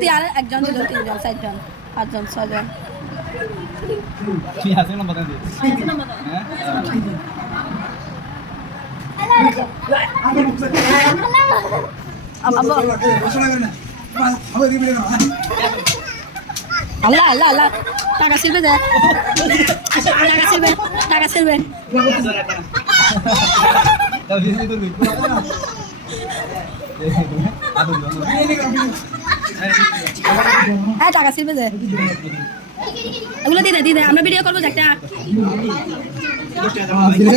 তুই আর একজন ছিল, তিনজন, চারজন, পাঁচজন, ছয়জন। আল্লাহ আল্লাহ আল্লাহ, টাকা ছিলবে দে, টাকা ছিলবে। হ্যাঁ টাকা ছিলবে দে, ওগুলো দিদে দিদে, আমরা ভিডিও করবো একটা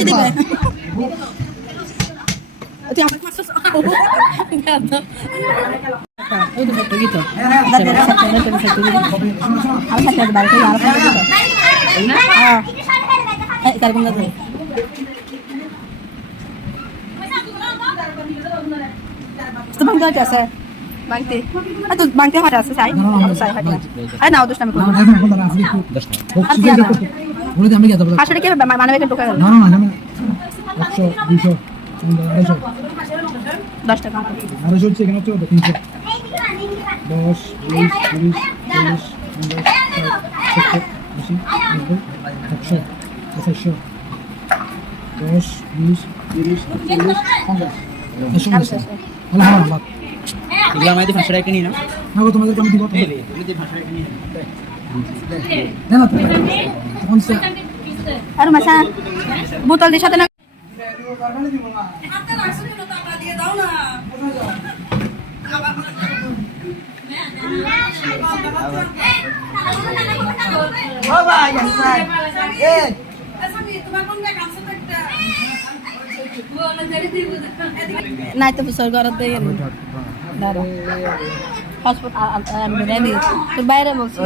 দিবে। বাংতে আছে বাংতে বাংতে হাট আছে চাই চাই না দোষ আমি আসলে কি মানবে ঢোকা গেল 10 টাকা আরো চলছে এখানে 300 10 20 30 40 50 60 70 80 90 100 10 20 30 40 50 আল্লাহ এগুলো আমাদের 500 টাকা নিয়ে না না গো তোমাদের কম দিব এগুলো 500 টাকা নিয়ে না না তখন সে আর মাসা বোতল দিয়ে সাথে না নাই তো পুষর ঘর দিয়ে হসপিটাল তোর বাইরে বলছি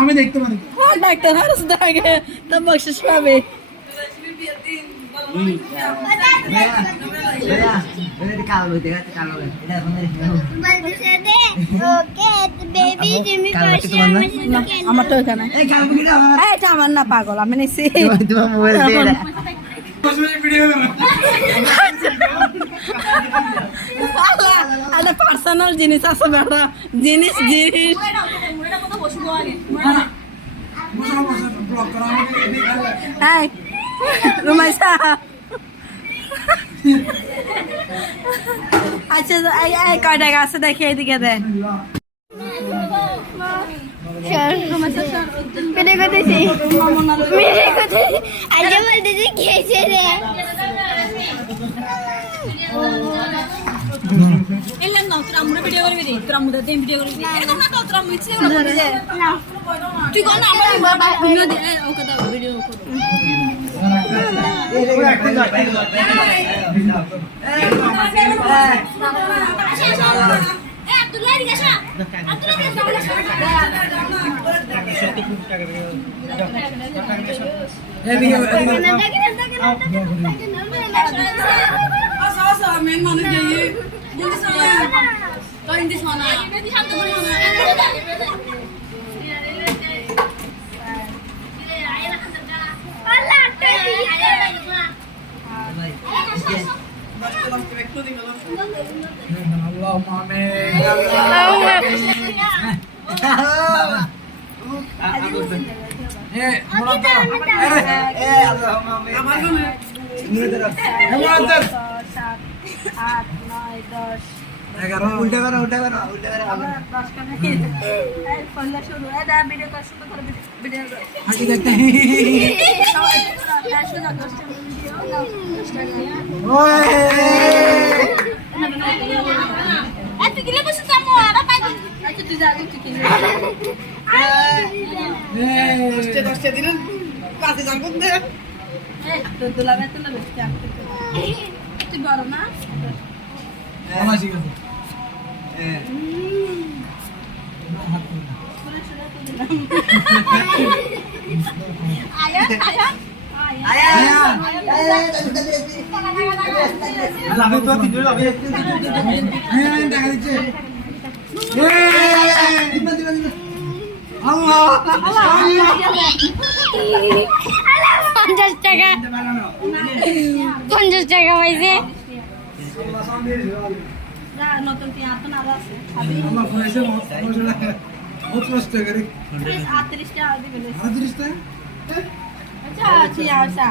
আমি দেখতে পারি ডাক্তার হারস দাগে তো বকশিশ পাবে আমার তো এখানে এটা আমার না পাগল আমি নিছি পার্সোনাল জিনিস আছে বেড়া জিনিস জিনিস হ্যাঁ রুমাইসা আচ্ছা এই কয় টাকা আছে দেখে এদিকে দেন মেরে কথা আজ বলতেছি খেয়েছে রে এলেন না তোরা আমরা ভিডিও করবি রে তোরা মুদা দেন ভিডিও করবি এরকম না তোরা মিছে না তুই কোন আমার ভিডিও দে ওকে দাও ভিডিও কর আব্দুল্লাহ রিগাসা মেন মানুষ যাইয়ে বলছ তো ইন্দি সোনা বেদি হাত ধরে বড় না লাভে তো তিন লাভে হ্যাঁ দেখা দিচ্ছে আল্লাহ 50 টাকা 50 টাকা পাইছে নতুন টিয়া তো না আছে খাবি আমার ফোন এসে বহুত কষ্ট করে 38 টাকা দিবে 38 টাকা আচ্ছা টিয়া আচ্ছা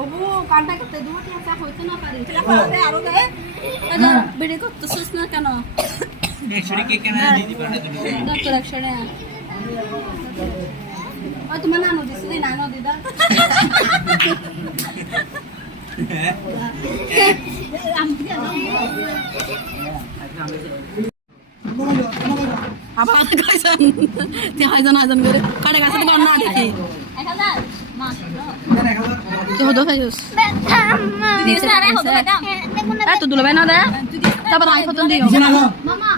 ওবু কান্টা করতে দুটো টিয়া চা হইতে না পারে টিয়া পারে আরো দেয় আচ্ছা ভিডিও করতে সুস না কেন নেক্সট কে ক্যামেরা দিদি পারে তুমি ডক্টর অ্যাকশনে ও তোমার নাম দিছি না না দিদা আবার কইছেন যে হয়জন হয়জন করে কাটে গাছে তো না দেখি 1000 মাস তো হতো খাইছস দিছ না রে হতো দাম এত দুলবে না দে তারপর আই ফটো দিও মামা